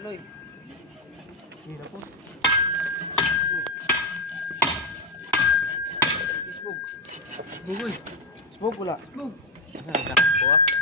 Aloy. Hirap po. Isbog. Bugoy. Isbog wala. Bug. Kuha.